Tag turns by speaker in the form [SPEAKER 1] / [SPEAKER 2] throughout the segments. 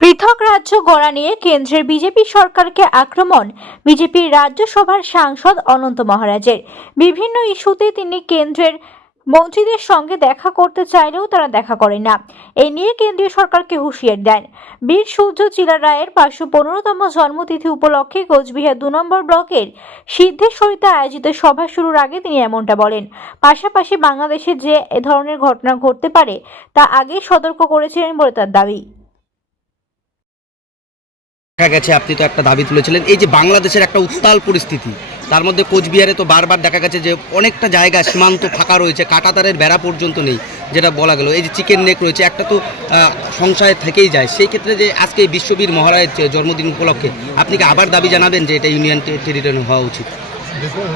[SPEAKER 1] পৃথক রাজ্য গড়া নিয়ে কেন্দ্রের বিজেপি সরকারকে আক্রমণ, বিজেপির রাজ্যসভার সাংসদ অনন্ত মহারাজের। বিভিন্ন ইস্যুতে তিনি কেন্দ্রের মন্ত্রীদের সঙ্গে দেখা করতে চাইলেও তারা দেখা করেন না। এই নিয়ে কেন্দ্রীয় সরকারকে হুঁশিয়ারি দেন। বীর সূর্য চিলা রায়ের পাঁচশো পনেরোতম জন্মতিথি উপলক্ষে কোচবিহার দু নম্বর ব্লকের সিদ্ধেশ্বরীতে আয়োজিত সভা শুরুর আগে তিনি এমনটা বলেন, পাশাপাশি বাংলাদেশে যে এ ধরনের ঘটনা ঘটতে পারে, তা আগেই সতর্ক করেছিলেন বলে তার দাবি।
[SPEAKER 2] দেখা গেছে, আপনি তো একটা দাবি তুলেছিলেন। এই যে বাংলাদেশের একটা উত্তাল পরিস্থিতি, তার মধ্যে কোচবিহারে তো বারবার দেখা গেছে যে অনেকটা জায়গা সীমান্ত ফাঁকা রয়েছে, কাটাতারের বেড়া পর্যন্ত নেই, যেটা বলা গেল। এই যে চিকেন নেক রয়েছে, একটা তো সংশয় থেকেই যায়। সেই ক্ষেত্রে যে আজকে বিশ্ববীর মহারাজের যে জন্মদিন উপলক্ষে, আপনি কি আবার দাবি জানাবেন যে এটা ইউনিয়ন টেরিটরি হওয়া উচিত?
[SPEAKER 3] দেখুন,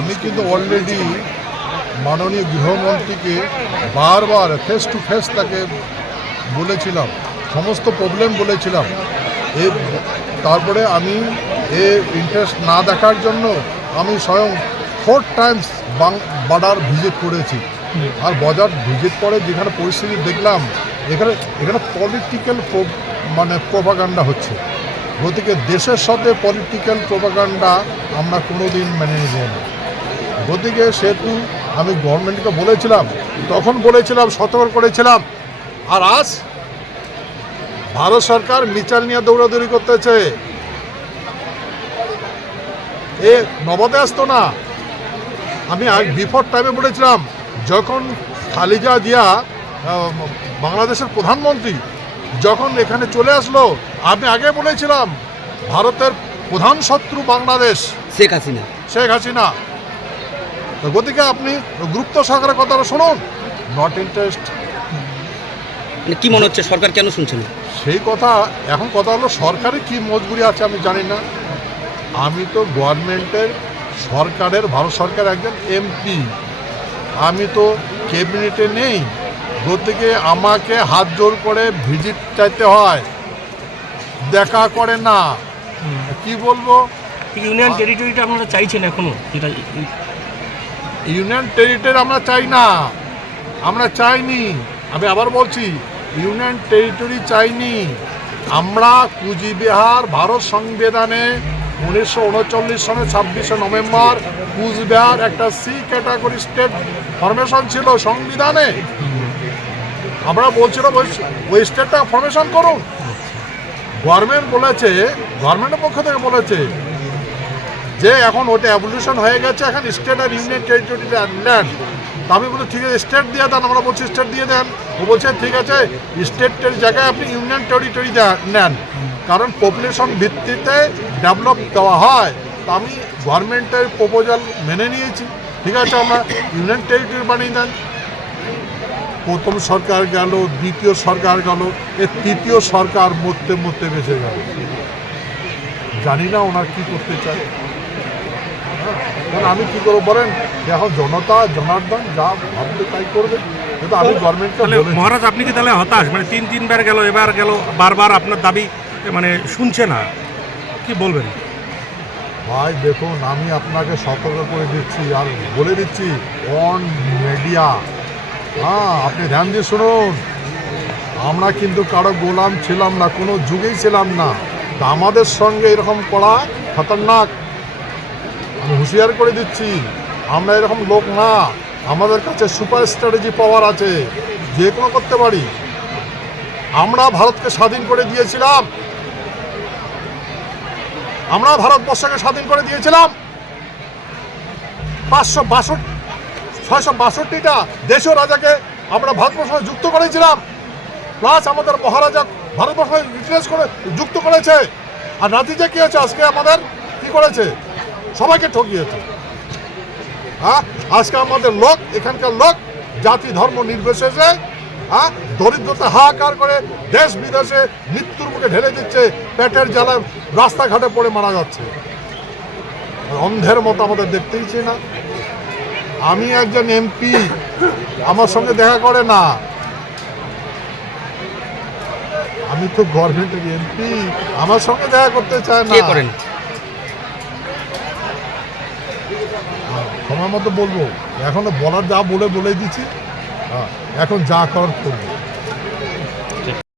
[SPEAKER 3] আমি কিন্তু অলরেডি মাননীয় গৃহমন্ত্রীকে বারবার ফেস টু ফেস তাকে বলেছিলাম, সমস্ত প্রবলেম বলেছিলাম। এ তারপরে আমি এ ইন্টারেস্ট না দেখার জন্য আমি স্বয়ং ফোর টাইমস বাজার ভিজিট করেছি। আর বাজার ভিজিট করে যেখানে পরিস্থিতি দেখলাম, এখানে এখানে পলিটিক্যাল মানে প্রোপাগান্ডা হচ্ছে। গতিকে দেশের সাথে পলিটিক্যাল প্রোপাগান্ডা আমরা কোনো দিন মেনে নেব না। গতিকে সেহেতু আমি গভর্নমেন্টকে বলেছিলাম, তখন বলেছিলাম, সতর্ক করেছিলাম। আর আজ ভারত সরকার মিচাল নিয়ে দৌড়াদৌড়ি করতেছে। এ নবদে আসতো না। আমি বিফোর টাইমে বলেছিলাম যখন খালিজা জিয়া বাংলাদেশের প্রধানমন্ত্রী যখন এখানে চলে আসলো আমি আগে বলেছিলাম ভারতের প্রধান শত্রু বাংলাদেশ।
[SPEAKER 2] শেখ হাসিনা।
[SPEAKER 3] শেখ হাসিনা। তো গতিকে আপনি গুরুত্ব সহকারে কথাটা শুনুন। নট ইন্টারেস্ট
[SPEAKER 2] মানে কি মনে হচ্ছে? সরকার কেন শুনছে না?
[SPEAKER 3] সেই কথা এখন কথা হলো সরকারের কি মজবুরি আছে আমি জানি না। আমি তো গভর্নমেন্টের সরকারের ভারত সরকার একজন এমপি। আমি তো ক্যাবিনেটে নেই। গতিকে আমাকে হাত জোর করে ভিজিট চাইতে হয়। দেখা করে না। কি বলব?
[SPEAKER 4] ইউনিয়ন টেরিটরিটা আপনারা চাইছেন এখনও? যেটা
[SPEAKER 3] ইউনিয়ন টেরিটরি আমরা চাই না। আমরা চাইনি। আমি আবার বলছি ইউনিয়ন টেরিটরি চাইনি। আমরা কুচবিহার ভারত সংবিধানে উনিশশো উনচল্লিশ সনে ছাব্বিশে নভেম্বর কুচবিহার একটা সি ক্যাটাগরি স্টেট ফরমেশন ছিল সংবিধানে। আমরা বলছিলাম ওই ওই স্টেটটা ফরমেশন করুন। গভর্নমেন্ট বলেছে, গভর্নমেন্টের পক্ষ থেকে বলেছে যে এখন ওটা অ্যাভলিউশন হয়ে গেছে, এখন স্টেট আর ইউনিয়ন টেরিটরি ল্যান্ড আমি বলি ঠিক আছে স্টেট দিয়ে দেন, আমরা বলছি স্টেট দিয়ে দেন। ও বলছে, ঠিক আছে স্টেটের জায়গায় আপনি ইউনিয়ন টেরিটরি নেন। কারণ পপুলেশন ভিত্তিতে ডেভেলপ দেওয়া হয়। আমি গভর্নমেন্টের প্রপোজাল মেনে নিয়েছি। ঠিক আছে, আমরা ইউনিয়ন টেরিটরি বানিয়ে দেন। প্রথম সরকার গেল, দ্বিতীয় সরকার গেল, এ তৃতীয় সরকার মরতে মরতে বেঁচে গেল। জানি না ওনার কী করতে চায়। এখন আমি কি করব বলেন? এখন জনতা জনার্দন যা ভাববে তাই করবে। কিন্তু আমি গভর্নমেন্টকে
[SPEAKER 4] মহারাজ আপনি কি তাহলে হতাশ? মানে তিন তিনবার গেল এবার গেল বারবার আপনার দাবি মানে শুনছে না। কি বলবেন?
[SPEAKER 3] ভাই দেখুন আমি আপনাকে সতর্ক করে দিচ্ছি আর বলে দিচ্ছি অন মিডিয়া হ্যাঁ আপনি ধ্যান দিয়ে শুনুন। আমরা কিন্তু কারও গোলাম ছিলাম না কোনো যুগেই ছিলাম না। আমাদের সঙ্গে এরকম করা খতরনাক। আমি হুঁশিয়ার করে দিচ্ছি, আমরা এরকম লোক না। আমাদের কাছে সুপার স্ট্র্যাটেজি পাওয়ার আছে, যে কোনো করতে পারি। আমরা ভারতকে স্বাধীন করে দিয়েছিলাম। আমরা ভারতবর্ষকে স্বাধীন করে দিয়েছিলাম। পাঁচশো বাষট্টি, ছয়শো বাষট্টিটা দেশীয় রাজাকে আমরা ভারতবর্ষ যুক্ত করেছিলাম। প্লাস আমাদের মহারাজা ভারতবর্ষ রিপ্লেস করে যুক্ত করেছে। আর নাতিজা কি হয়েছে? আজকে আমাদের কি করেছে? সবাইকে ঠকিয়ে ঠকিয়েছে হ্যাঁ? আজকে আমাদের লোক, এখানকার লোক, জাতি, ধর্ম নির্বিশেষে হ্যাঁ? দরিদ্রতা হাহাকার করে দেশ বিদেশে মৃত্যুর মুখে ঢেলে দিচ্ছে, পেটের জ্বালায় রাস্তাঘাটে পড়ে মারা যাচ্ছে। অন্ধের মতো আমাদের দেখতেই চাই না আমি একজন এমপি, আমার সঙ্গে দেখা করে না। আমি তো গভর্নমেন্টের এমপি, আমার সঙ্গে দেখা করতে চায় না। সময় মতো বলব। এখনও বলার যা বলে বলে দিচ্ছি। হ্যাঁ, এখন যা করার করব।